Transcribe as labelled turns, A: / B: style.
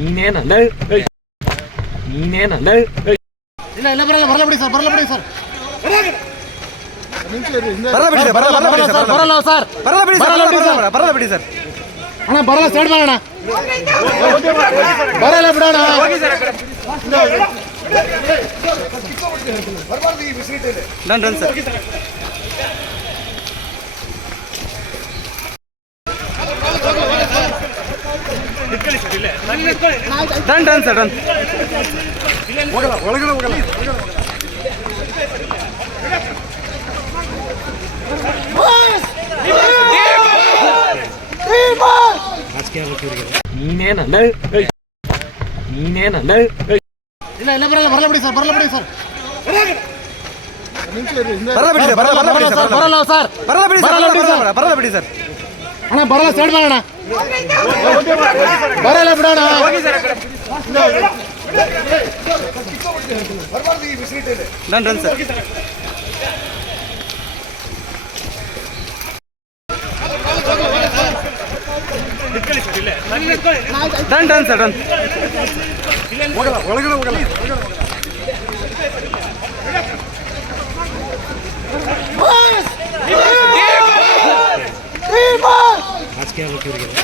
A: நீனே நல்ல நீனே நல்ல
B: இல்ல இல்ல பரல பரல படி சார் பரல படி சார் பரல
C: படி சார் பரல பரல படி சார் பரல
B: சார்
C: பரல படி சார் பரல படி சார் பரல படி சார்
B: அண்ணா பரல start
C: sir done done sir done ಒಳಗಡೆ.
A: ನೀನೇನಲ್ಲ ನೀನೇನಲ್ಲ
B: ಇಲ್ಲ ಇಲ್ಲ ಬರಲ್ಲ ಬರಲ್ಲ ಬಿಡಿ ಸರ್ ಬರಲ್ಲ ಬಿಡಿ ಸರ್ ಬರಲ್ಲ ಬಿಡಿ
C: ಸರ್ ಬರಲ್ಲ ಬಿಡಿ ಸರ್ ಬರಲ್ಲ
B: ಸರ್
C: ಬರಲ್ಲ ಬಿಡಿ ಸರ್ ಬರಲ್ಲ ಬಿಡಿ
B: அண்ணா பரவாயில்ல ஸ்டார்ட் பண்ணண்ணா பரவாயில்ல விடாண்ணா
C: run run sir run run sir run ஒழகல ஒழகல ஒழகல
A: கேள்வி இருக்கிறது